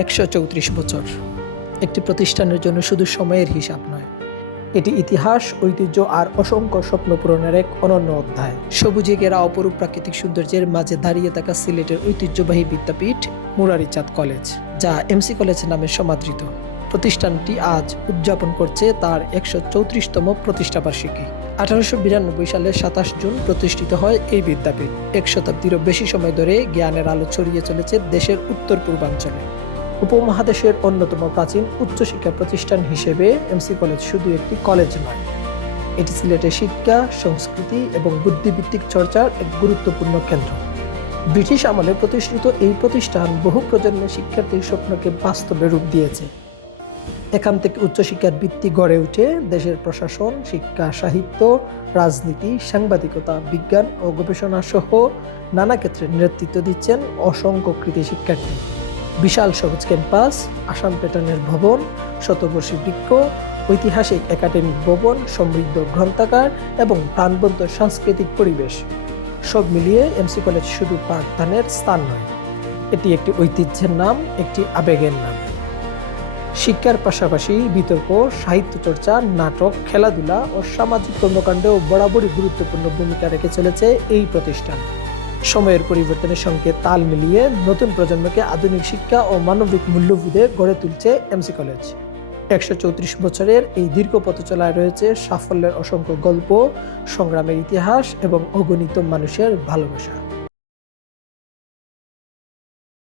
134 বছর একটি প্রতিষ্ঠানের জন্য শুধু সময়ের হিসাব নয়, এটি ইতিহাস, ঐতিহ্য আর অসংখ্য স্বপ্ন পূরণের এক অনন্য অধ্যায়। সবুজে ঘেরা অপরূপ প্রাকৃতিক সৌন্দর্যের মাঝে দাঁড়িয়ে থাকা সিলেটের ঐতিহ্যবাহী বিদ্যাপীঠ মুরারিচাঁদ কলেজ, যা এমসি কলেজ নামে সমাদৃত। প্রতিষ্ঠানটি আজ উদযাপন করছে তার 134তম প্রতিষ্ঠাবার্ষিকী। 1892 সালের 27 জুন প্রতিষ্ঠিত হয় এই বিদ্যাপীঠ। এক শতাব্দীরও বেশি সময় ধরে জ্ঞানের আলো ছড়িয়ে চলেছে দেশের উত্তর পূর্বাঞ্চলে। উপমহাদেশের অন্যতম প্রাচীন উচ্চশিক্ষা প্রতিষ্ঠান হিসেবে এমসি কলেজ শুধু একটি কলেজ নয়, এটি সিলেটের শিক্ষা, সংস্কৃতি এবং বুদ্ধিবৃত্তিক চর্চার এক গুরুত্বপূর্ণ কেন্দ্র। ব্রিটিশ আমলে প্রতিষ্ঠিত এই প্রতিষ্ঠান বহু প্রজন্মের শিক্ষার্থীর স্বপ্নকে বাস্তবে রূপ দিয়েছে। এখান থেকে উচ্চশিক্ষার ভিত্তি গড়ে উঠে দেশের প্রশাসন, শিক্ষা, সাহিত্য, রাজনীতি, সাংবাদিকতা, বিজ্ঞান ও গবেষণা সহ নানা ক্ষেত্রে নেতৃত্ব দিচ্ছেন অসংখ্য কৃতি শিক্ষার্থী। বিশাল সবুজ ক্যাম্পাস, আসাম প্যাটার্নের ভবন, শতবর্ষী বৃক্ষ, ঐতিহাসিক একাডেমিক ভবন, সমৃদ্ধ গ্রন্থাগার এবং প্রাণবন্ত সাংস্কৃতিক পরিবেশ, সব মিলিয়ে এমসি কলেজ শুধু পাঠদানের স্থান নয়, এটি একটি ঐতিহ্যের নাম, একটি আবেগের নাম। শিক্ষার পাশাপাশি বিতর্ক, সাহিত্য চর্চা, নাটক, খেলাধুলা ও সামাজিক কর্মকাণ্ডেও বরাবরই গুরুত্বপূর্ণ ভূমিকা রেখে চলেছে এই প্রতিষ্ঠান। সময়ের পরিবর্তনের সঙ্গে তাল মিলিয়ে নতুন প্রজন্মকে আধুনিক শিক্ষা ও মানবিক মূল্যবোধে গড়ে তুলছে এমসি কলেজ। 134 বছরের এই দীর্ঘ পথ চলায় রয়েছে সাফল্যের অসংখ্য গল্প, সংগ্রামের ইতিহাস এবং অগণিত মানুষের ভালোবাসা।